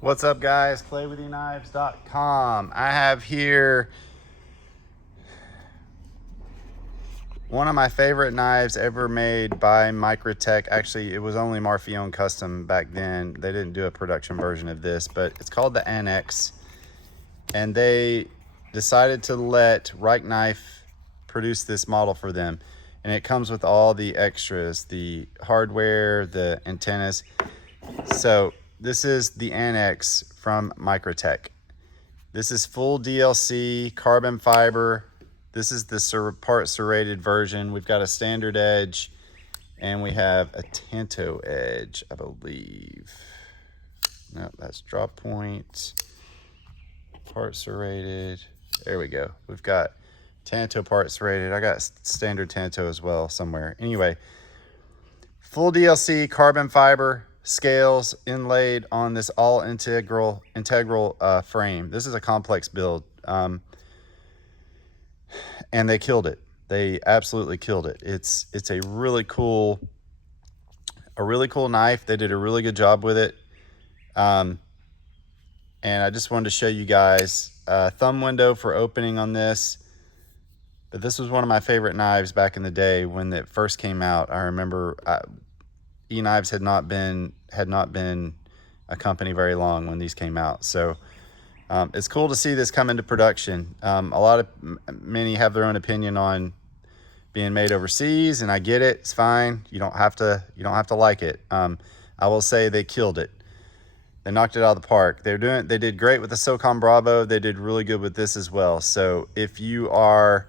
What's up, guys? PlayWithEKNIVES.com. I have here one of my favorite knives ever made by Microtech. Actually, it was only Marfione Custom back then. They didn't do a production version of this, but it's called the Anax. And they decided to let Rike Knife produce this model for them. And it comes with all the extras, the hardware, the antennas. So this is the Anax from Microtech. This is full DLC, carbon fiber. This is the part serrated version. We've got a standard edge and we have a Tanto edge, I believe. No, that's drop point, part serrated. There we go. We've got Tanto part serrated. I got standard Tanto as well somewhere. Anyway, full DLC, carbon fiber, scales inlaid on this all integral frame. This is a complex build, and they killed it. They absolutely killed it. It's a really cool knife. They did a really good job with it, and I just wanted to show you guys a thumb window for opening on this. But this was one of my favorite knives back in the day when it first came out. I remember EKNIVES had not been a company very long when these came out. So it's cool to see this come into production. Many have their own opinion on being made overseas, and I get it. It's fine. You don't have to like it. I will say they killed it. They knocked it out of the park. They did great with the SOCOM Bravo. They did really good with this as well. So if you are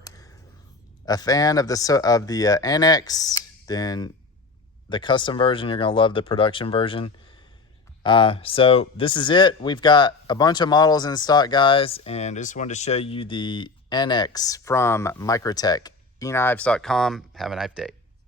a fan of the Anax, then the custom version, you're going to love the production version. So this is it. We've got a bunch of models in stock, guys, and I just wanted to show you the Anax from Microtech. EKNIVES.com. Have a nice day.